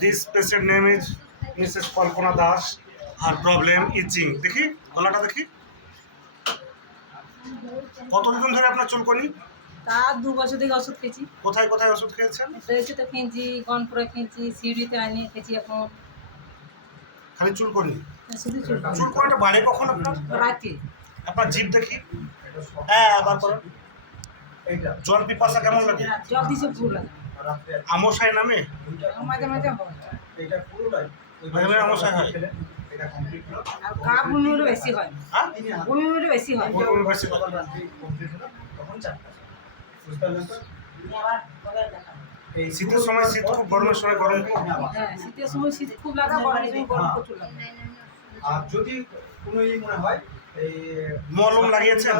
This patient name is Mrs. Kalpana Das. Her problem itching. দেখি গলাটা দেখি। কতদিন ধরে আপনার চুলকনি? তা 2 বছর থেকে ওষুধ খেয়েছি। কোথায় কোথায় ওষুধ খেয়েছেন? রয়েছে তো খেয়েছি, গনপুরে খেয়েছি, সিউড়িতে আনিয়ে খেয়েছি এখন। খালি চুলকনি? শুধু চুলকনি। চুলকনিটা বাড়ে কখন আপনার? রাতে। আপনার জিভ দেখি। হ্যাঁ, আবার করেন। জল পিপাসা কেমন লাগে? জল দিছে পুরো। আমশাই নামে? মাঝে মাঝে হয়। মাঝে মাঝে আমশাই হয়? আর গা বমিও বেশি হয়। হ্যাঁ? বমিও বেশি হয়। বমি বেশি হয়। এই শীতের সময় শীত খুব, গরমের সময় গরম খুব। হ্যাঁ, শীতের সময় শীত খুব লাগে, গরমের সময় গরম প্রচুর লাগে। আর যদি কোনো মনে হয় এই মলম লাগিয়েছেন?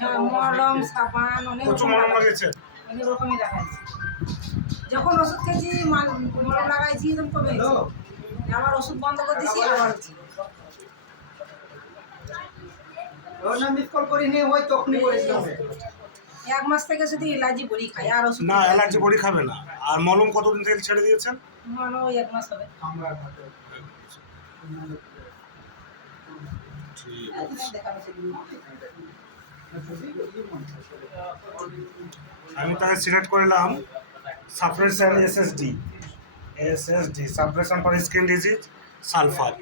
হ্যাঁ, মলম, সাবান অনেক প্রচুর মলম লাগিয়েছেন? অনেক রকমই লাগাইছি। যখন ওষুধ খেয়েছি মলম লাগাইছি একদম কমে গেছে। আবার ওষুধ বন্ধ করে দিয়েছি আবার হচ্ছে। ওনা মিস কল করি নি ওই তখনই করেছিলাম। 1 মাস থেকে শুধু এলার্জি বড়ি খাই আর ওষুধ না, অ্যালার্জি বড়ি খাবে না। আর মলম কতদিন থেকে ছেড়ে দিয়েছেন? মনে হয় 1 মাস হবে। ঠিক। আমি তাকে সিলেক্ট করলাম suppression SSD, suppression for skin disease sulphur.